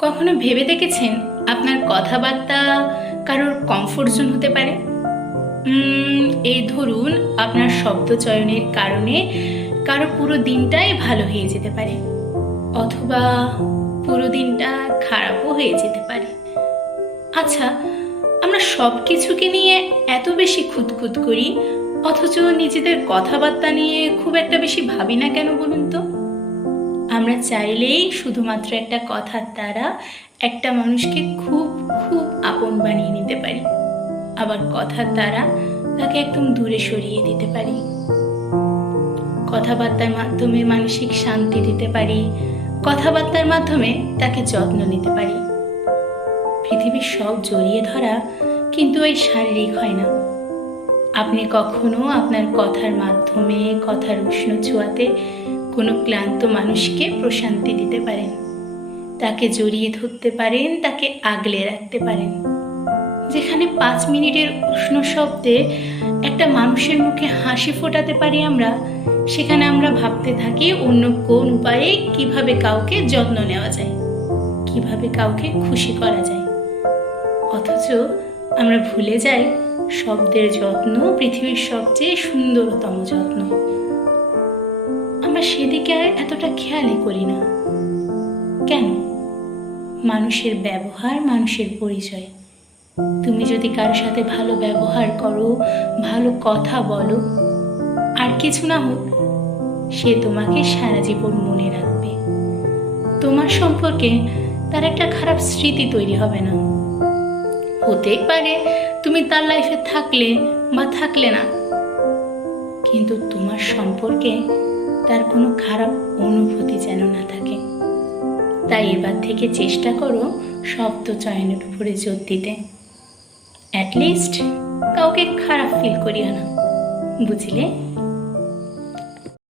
কখনো ভেবে দেখেছেন আপনার কথাবার্তা কারোর কমফোর্ট জোন হতে পারে? এই ধরুন, আপনার শব্দ চয়নের কারণে কারো পুরো দিনটাই ভালো হয়ে যেতে পারে, অথবা পুরো দিনটা খারাপও হয়ে যেতে পারে। আচ্ছা, আমরা সব কিছুকে নিয়ে এত বেশি খুঁতখুত করি, অথচ নিজেদের কথাবার্তা নিয়ে খুব একটা বেশি ভাবি না কেন বলুন তো? আমরা চাইলেই শুধুমাত্র একটা কথার দ্বারা একটা মানুষকে খুব খুব আপন বানিয়ে নিতে পারি, আবার কথার দ্বারা তাকে একদম দূরে সরিয়ে দিতে পারি। কথাবার্তার মাধ্যমে মানসিক শান্তি দিতে পারি, কথাবার্তার মাধ্যমে তাকে যত্ন নিতে পারি। পৃথিবীর সব জড়িয়ে ধরা কিন্তু এই শারীরিক হয় না। আপনি কখনো আপনার কথার মাধ্যমে, কথার উষ্ণ ছোঁয়াতে কোনো ক্লান্ত মানুষকে প্রশান্তি দিতে পারেন, তাকে জড়িয়ে ধরতে পারেন, তাকে আগলে রাখতে পারেন। যেখানে 5 মিনিটের উষ্ণ শব্দে একটা মানুষের মুখে হাসি ফোটাতে পারি আমরা, সেখানে আমরা ভাবতে থাকি অন্য কোন উপায়ে কিভাবে কাউকে যত্ন নেওয়া যায়, কিভাবে কাউকে খুশি করা যায়। অথচ আমরা ভুলে যাই শব্দের যত্ন পৃথিবীর সবচেয়ে সুন্দরতম যত্ন। আমরা সেদিকে আর এতটা খেয়ালই করি না কেন? মানুষের ব্যবহার মানুষের পরিচয়। তুমি যদি কারোর সাথে ভালো ব্যবহার করো, ভালো কথা বলো, আর কিছু না হোক, সে তোমাকে সারা জীবন মনে রাখবে। তোমার সম্পর্কে তার একটা খারাপ স্মৃতি তৈরি হবে না। হতেই পারে তুমি তার লাইফে থাকলে বা থাকলে না, কিন্তু তোমার সম্পর্কে তার কোনো খারাপ অনুভূতি যেন না থাকে। তাই এবার থেকে চেষ্টা করো শব্দ চয়নের উপরে জোর দিতে। অ্যাটলিস্ট কাউকে খারাপ ফিল করিও না, বুঝলে?